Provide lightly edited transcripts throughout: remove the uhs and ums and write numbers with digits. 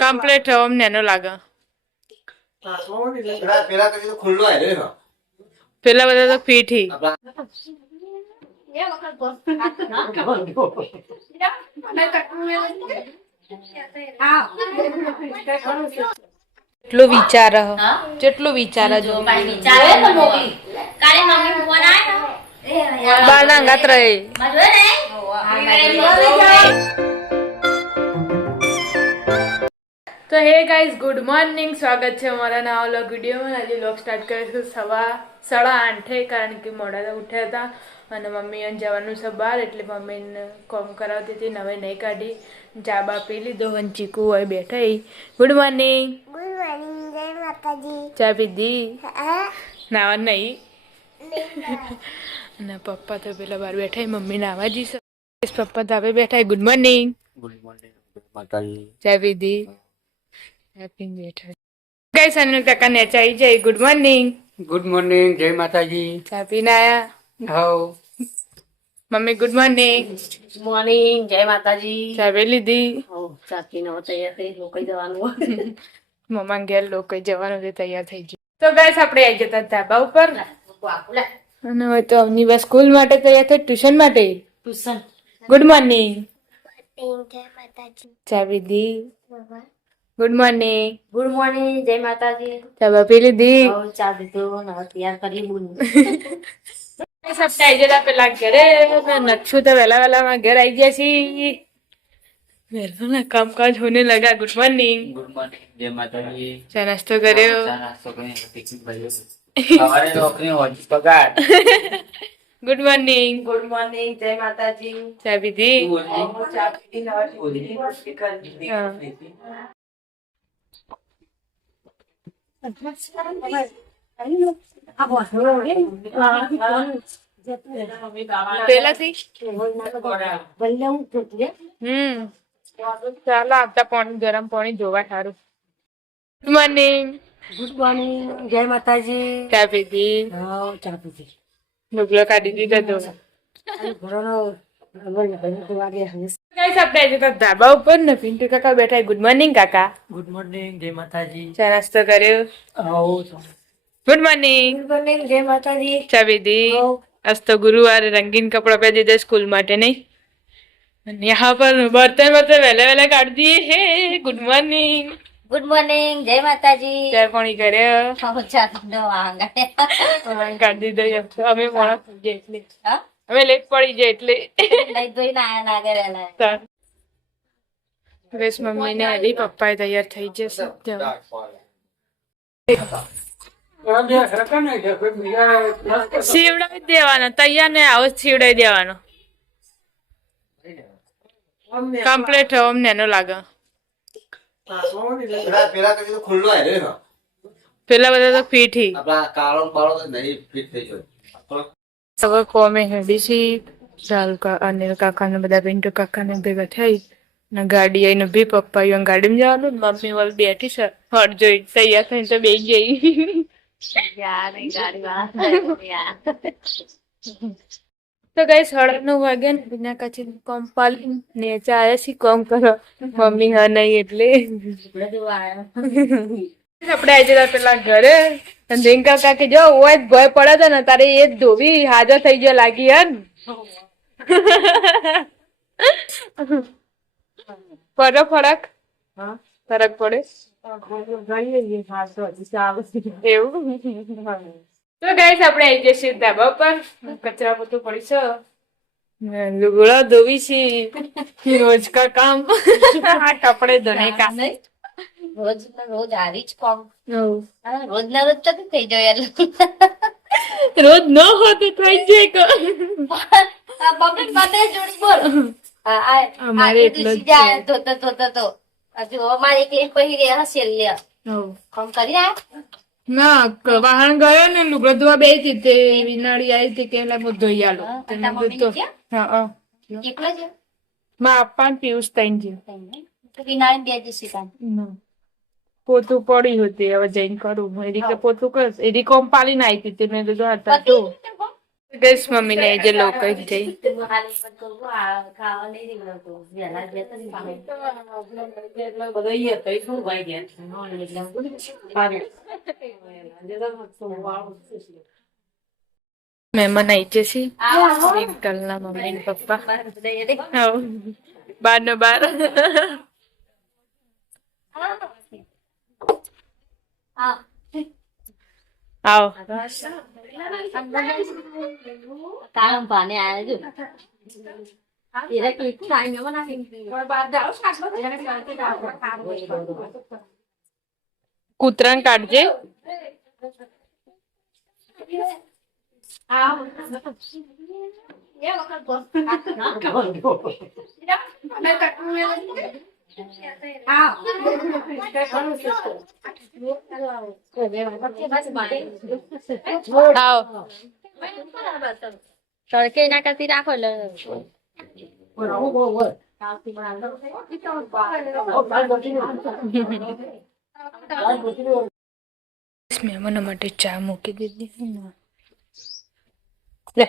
Complete ઓમ nano લાગે. પેલા બધા તો પીઠી જેટલું વિચાર જેટલું વિચાર જો બાના ગાત રહે. તો હે ગાઈઝ, ગુડ મોર્નિંગ. સ્વાગત છે અમારા નવા વ્લોગ વિડીયોમાં. આજે વ્લોગ સ્ટાર્ટ કરીશું 8:30 કારણ કે મોડા ઉઠ્યા હતા અને મમ્મીને જવાનું છે બહાર, એટલે મમ્મીને કોમ કરાવતી હતી. નવે નહીં કાઢી, ચા બા પી લીધો અને ચીકુ હોય બેઠા. Good morning. ગુડ મોર્નિંગ, જય માતાજી. ચા પીધી? નાવા નહીં. અને પપ્પા તો પેલા બહાર બેઠા, મમ્મી નાવા જઈશ. પપ્પા ધાબે બેઠા. Good morning. ગુડ મોર્નિંગ માતાજી. ચા પીધી? ગાઈસ, અનિલ કાકા નેચા આવી જાય. Good morning. ગુડ મોર્નિંગ, જય માતાજી. ચા પીને આયા? How. Mummy good morning. Good morning, જય માતાજી. ચા પી લીધી? ચા પીને તૈયાર થઈ રોકાઈ જવાનું. મમ્મા ઘેર લોકો જવાનું છે, તૈયાર થઈ ગયું. તો ગાઈસ, આપણે આવી જતા ધાબા ઉપર અને હવે તો અમની બસ સ્કૂલ માટે તૈયાર થઈ, ટ્યુશન માટે. ટ્યુશન. Good morning. ચા પીધી? Good morning. ગુડ મોર્નિંગ, જય માતાજી. ચા પી લીધી? ચા પીધો ને તૈયાર કરી બોલ. આવી જતા પેલા ઘરે નક્ષુ તો વહેલા ઘર આવી ગયા છીએ. વહેલા કામકાજ હોને લગા. Good morning. ગુડ મોર્નિંગ, જય માતાજી. ચા નાસ્તો કર્યો? ચા નાસ્તો કરીને ટિફિન ભર્યો. સવારે નોકરી હોજી પગાર. Good morning. ગુડ મોર્નિંગ, જય માતાજી. ચા પીધી? ચા પીધી. પેલાથી ચાલો આવતા પાણી, ગરમ પાણી જોવા સારું. Good morning. ગુડ મોર્નિંગ, જય માતાજી. ચા પીધી? ચા પીધી. ઢોકળો કાઢી દીધો તો. ગાઈસ, આપણે આજે તો ધાબા ઉપર ને પિન્ટુ કાકા બેઠા. ગુડ મોર્નિંગ કાકા. ગુડ મોર્નિંગ, જય માતાજી. ચા નાસ્તો કર્યો? Good morning. ગુડ મોર્નિંગ, જય માતાજી. ચા પીધી? આજ તો ગુરુવારે રંગીન કપડા પહેરી દીધા સ્કૂલ માટે, નહીં? અને यहाँ पर बर्तन वैले काट दिए है. Good morning. ગુડ મોર્નિંગ, જય માતાજી. ચાર પાણી કર્યો? ચા પીધો. કાઢી દીધો. અમે મોડા થઈ જાય એટલે, હા, અમે લેટ પડી જાય એટલે. લઈ ધોઈને આયા લાગે રહેલા. બસ મમ્મી ને હરી પપ્પા તૈયાર થઈ જશે. સીવડાવી દેવાનો, તૈયાર ને આવો સીવડાવી દેવાનો. કમ્પ્લીટ ઓમ નેનો લાગે. પેલા બધા તો પીઠી હવે કોમે હેડી છે. અનિલ કાકા ને બધા પિન્ટુ કાકા ને ભેગા થઈ ને ગાડી આવીને ભી પપ્પા ગાડીમાં જવાનું. મમ્મી વાળી બેઠી છે, હટ જોઈ તૈયાર થઈને તો બે જઈ. તો ગઈ 9:30 વાગ્યા ને બિના કચી કોમ પાલી નેચા આવ્યા છે કોમ કરો. મમ્મી હા નહીં એટલે આપડે આવી જતા પેલા ઘરે. રિંકા કાકી જો હોય ભય પડે છે ને તારે એ જ ધોવી હાજર થઈ ગયો લાગી હે ને. પડે ફરક? ફરક પડે એવું. તો ગાઈસ, આપણે આવી જશે ધાબા પર. કચરા પોતું પડી છે, લુગડા ધોવી છે, રોજ કા કામ. કપડે ધોને કામ રોજ આવી જ કોમ. રોજ ના રોજ તો થઈ જાય. રોજ ન હોય તો થઈ જાય. જોડી બોલ. અમારે એટલો જ છે. અમારે એક પહેરી હશે લે કોમ કરી ના વાહન ગયો ને લુગડા ધોવા બે હતી તે વિનાળી આવી હતી કે હું ધોઈ આલો. એકલો છે માં આપા પિયુષ તૈન છે. વિનાળી બે જશે કામ. પોતું પડી હતી, હવે જઈને કરું. એરી કે પોતું કર, એરી કોમ પાલી ના આવી હતી. મેં કીધું હતા તો ગઈશ મમ્મી ને જે લોકો જઈ ખાલી પણ કહું, ખાવા નહીં નીકળતો. વહેલા ગયા તો નહીં પામે. મહેમાન આવી જશે એકલના મમ્મી ને પપ્પા બાર ને બાર આવો કામ પાને આયા જો એરા કેટલું ટાઈમ એમાં કૂતરાને કાઢજે આવો તડકે ના કરતી રાખો એટલે મહેમાનો માટે ચા મૂકી દીધી લે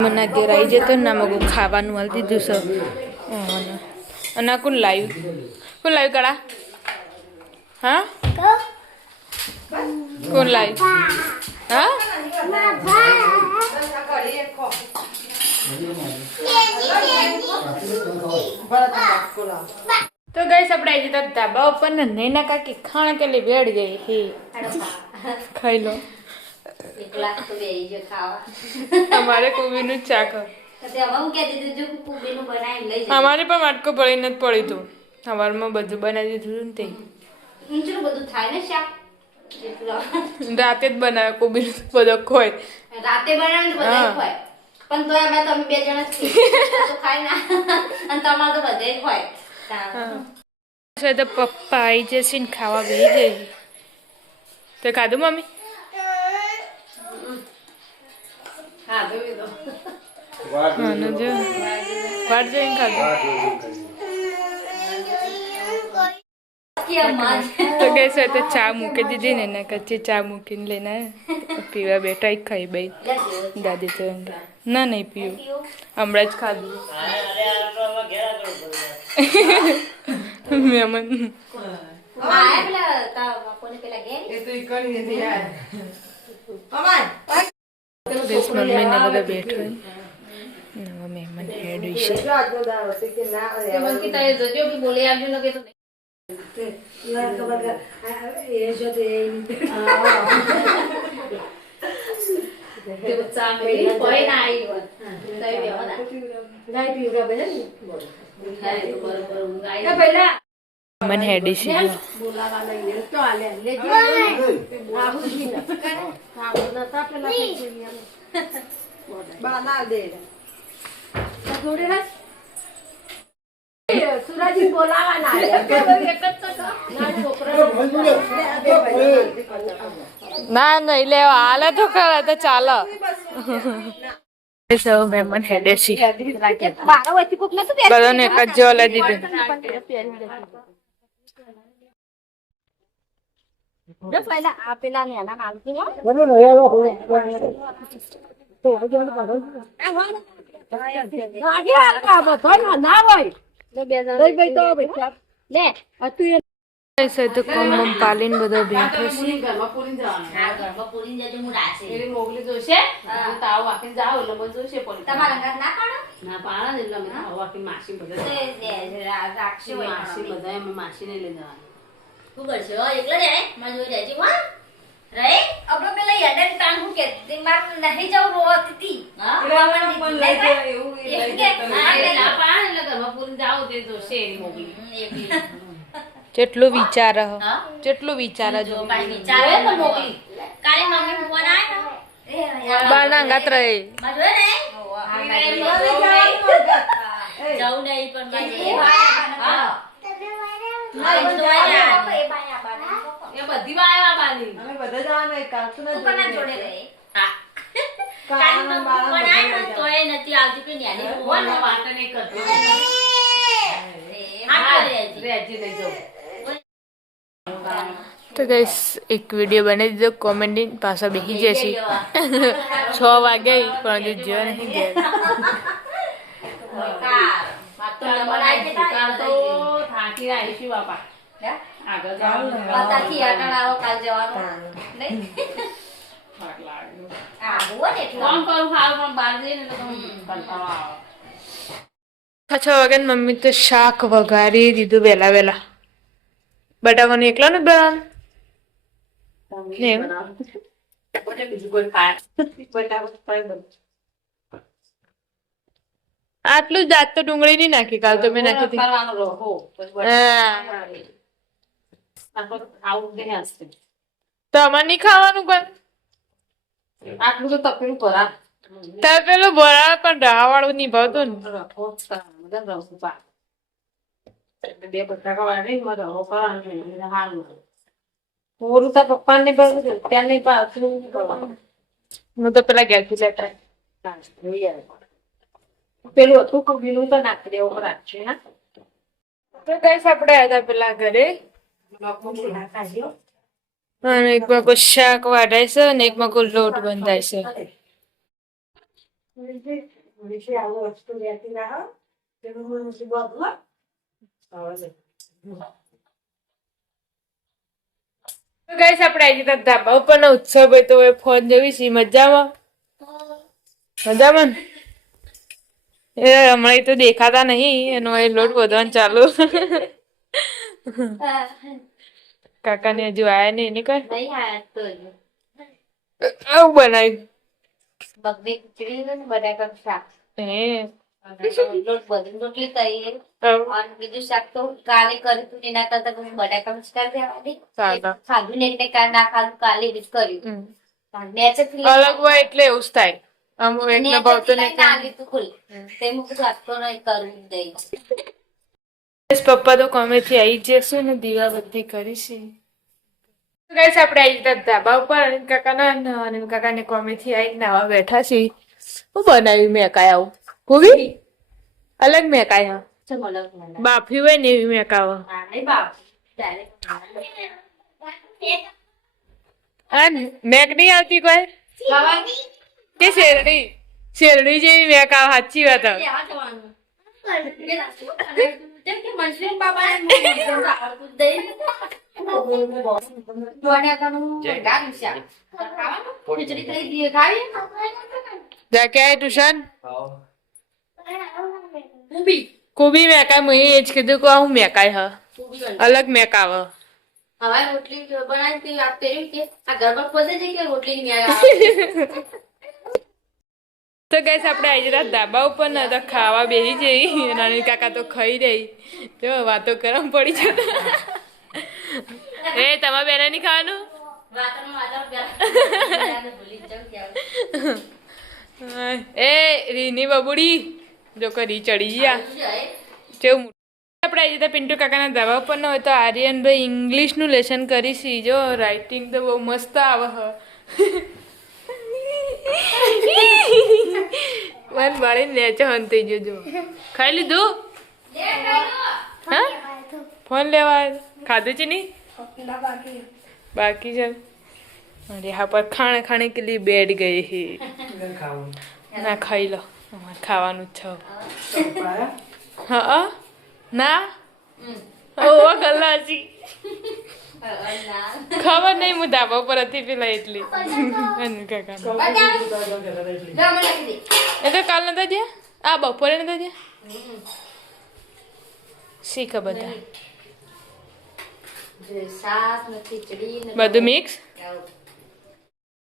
મને ઘેર આવી જતો ને મગું ખાવાનું હાલ દીધું છે અને કોણ લાવ્યું કળા હા કોણ લાવ્યું હા તો ગઈ આપણે આવી જતા ધાબા ઉપર ને નૈના કાકી ખાણ કેલી ભેળ ગઈ હી ખાઈ લો એક લાખ તો બેહી ગયો ખાવા અમારે કોબીનું જ શાક અમારે પણ માટકો પડીને જ પડ્યું હતું સવારમાં બધું બનાવી દીધું ને તે બધું થાય ને શાક રાતે જ બનાવે કોબીનું બધો ખોય રાતે બનાવે ને બધા ખવાય પણ તોય અમે તમે બે જણા જ ખાય ના અને તમારે તો બધે ખવાય તો પપ્પા આવી જશે ને ખાવા બેસી જઈ તો ખાધું મમ્મી વાટ જોઈને ખાધું તો કહેશે તો ચા મૂકી દીધી ને એના કચ્ચી ચા મૂકીને લઈને પીવા બેઠા ખાઈ ભાઈ દાદી તો ના નહીં પીવું હમણાં જ ખાધું મહેમાન મમ્મી ને બધા બેઠો મહેમાન હેડ વિશે મન હેડી છે ના નહીં લેવા હાલે તો ખરા તો ચાલો મહેમાન હેડે છે બધાને એક જ જેવા લઈ દીધું પેલા ને એના નામથી પાલીને બધો બેઠો તું કરશે એકલા જાય માં જોઈ જાય છે વાહ રે આપણે પેલા યાડન તાણ હું કે તે માર નહીં જાવ રોવાતી હતી હા પણ લઈ જાય એવું પેલા પાણ એટલે ઘરમાં પૂરી જાવ તે તો શેરી મોકલી જેટલું વિચાર જેટલું વિચાર જો કાઈ વિચારે તો મોકલી કાલે મમ્મી ફોન આયો બાના ગાત રહે માં જોઈ ને જાવ નહીં પણ હા બધી વાયા બાની અમે બધા જવાના એક કાલતું ના જોડે રહે ટાઈમમાં બનાય ને તોય નથી આવતી કે ન્યાની ભૂવા ને વાત નહીં કરતો હાથ કરે રેજી લઈ જાઉં તો ગાઈસ એક વિડીયો બનાવી દીધો કોમેડી પાછા બેસી જશે 6 વાગે પણ હજુ જ્યો નહીં ગયા થાકી આવીશું બાપા આગળ જવાનું પતાથી અટણ આવો કાલ જવાનું નહીં થાક લાગ્યો આ ભૂવા ને એટલે ફોન કરું હાલ પણ બહાર જઈને તો કંટાળો આવે 6 વાગે મમ્મી તો શાક વઘારી દીધું વહેલા બટાકાનું એકલા ને બનાવવાનું બીજું કોઈ ખાય આટલું જ દાંત તો ડુંગળી નહીં નાખી કાલ તો મેં નાખી હતી કરવાનો રહો હા આવું કે હશે તો અમારે નહીં ખાવાનું કોઈ આટલું તો તપેલું ભરા તાર પેલું બરાબર પણ રાવાળું નહીં ભાવતું ને રખો જ કરવાનું બધા રખો પા એટલે 2 બટાકા વાળા નહીં મારે રખો કરવાનું હારું પૂરું તાર પપ્પાને નહીં ભાવતું ત્યાં નહીં ભાવતું હું તો પેલા ઘેરથી લેતા પેલું હતું કબીનું તો નાખી દેવું રાખશે હા તો ગાઈસ આપણે આવ્યા હતા પેલા ઘરે અને એકમાં કોઈ શાક વાઢાય છે અને એકમાં કોઈ લોટ બંધાય છે તો ગાઈસ આપણે આવી જતા ધાબા ઉપરનો ઉત્સવ હોય તો ફોન જોવી છે મજામાં ને એ હમણાં તો દેખાતા નહીં એનો એ લોટ વધવાનું ચાલુ કાકા ને હજુ આયા નહીં એને કઈ નહીં આયા તો આવું બનાવ્યું બગડી ખીચડી ને બટાકાનું શાક હે લોટ બધી રોટલી કરી અને બીજું શાક તો કાલે કર્યું તું એના કરતા હું બટાકાનું શાક દેવાની ચાલો. ખાધું ને એટલે કાલ ના ખાધું કાલે જ કર્યું નેચરલી અલગ હોય એટલે એવું જ થાય અમુક એકને ભાવતું નહીં ના લીધું ખુલ તે મુકું આપતો નહીં કરવું દઈ પપ્પા તો કોમેથી આવી જશે ને દીવાબત્તી કરીશી ગાઈસ આપણે આવી જતા ધાબા ઉપર અનિલ કાકાના અનિલ કાકાને કોમેથી આવી નાવા બેઠા છીએ હું બનાવ્યું મેકાય આવું કોવી અલગ મેકાય હા ચમ અલગ મને બાફી હોય ને એવી મેકાવ હા નહીં બાપ ડાયરેક્ટ હા મેક નહીં આવતી કોઈ તે શેરડી જેવી મેકાવ સાચી વાત હવે. જા કે આય ટ્યુશન કોબી મેકાય મેં એ જ કીધું કે હું મેકાય હ અલગ મેકાવ હવે રોટલી બનાવી આપતે કે આ ગરબા પહોંચે છે કે રોટલી ની તો ગઈસ આપણે આવી જતા ધાબા ઉપર ને તો ખાવા બેસી જઈ નાની કાકા તો ખાઈ રહી જો વાતો ગરમ પડી જતા એ તમારા બેને નહીં ખાવાનું એ રીની બબુડી જો કરી ચડી ગયા જેવું આપણે આવી જતા પિન્ટુ કાકાના ધાબા ઉપર ન હોય તો આર્યનભાઈ ઇંગ્લિશનું લેસન કરીશી જો રાઇટિંગ તો બહુ મસ્ત આવે હ મન બાળીને નેચો હંતી જોજો ખાઈ લીધું હા ફોન લેવા ખાધું છે નહીં બાકી છે અરે હા પર ખાણે કે લીએ બેઠ ગઈ હે ના ખાઈ લો અમારે ખાવાનું જ છે હા ના ઓ ગલાજી ખબર નહીં હું ધાબા પર હતી પેલા એટલી કાકા એ તો કાલ નતા ગયા આ બપોરે નતા ગયા શીખ બધા બધું મિક્સ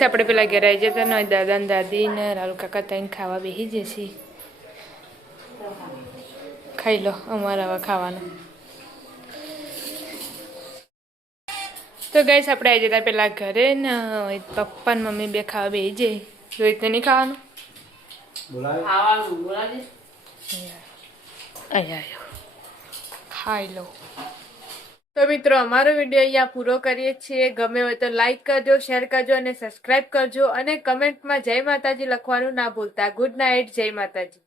આપણે પેલા ઘરે આવી જતા ને દાદા ને દાદી ને રાહુલ કાકા ત્યાં ખાવા બેસી જશે ખાઈ લો અમારે હવે ખાવાનું તો ગઈશ આપણે આવી જતા પેલા ઘરે ને પપ્પા ને મમ્મી બે ખાવા બેસી જાય રોહિતને નહીં ખાવાનું ખાવાનું બોલાજે અહીંયા ખાઈ લો તો મિત્રો અમારો વિડીયો અહીંયા પૂરો કરીએ છીએ. ગમે હોય તો લાઈક કરજો, શેર કરજો અને સબસ્ક્રાઇબ કરજો અને કમેન્ટમાં જય માતાજી લખવાનું ના ભૂલતા. ગુડ નાઇટ, જય માતાજી.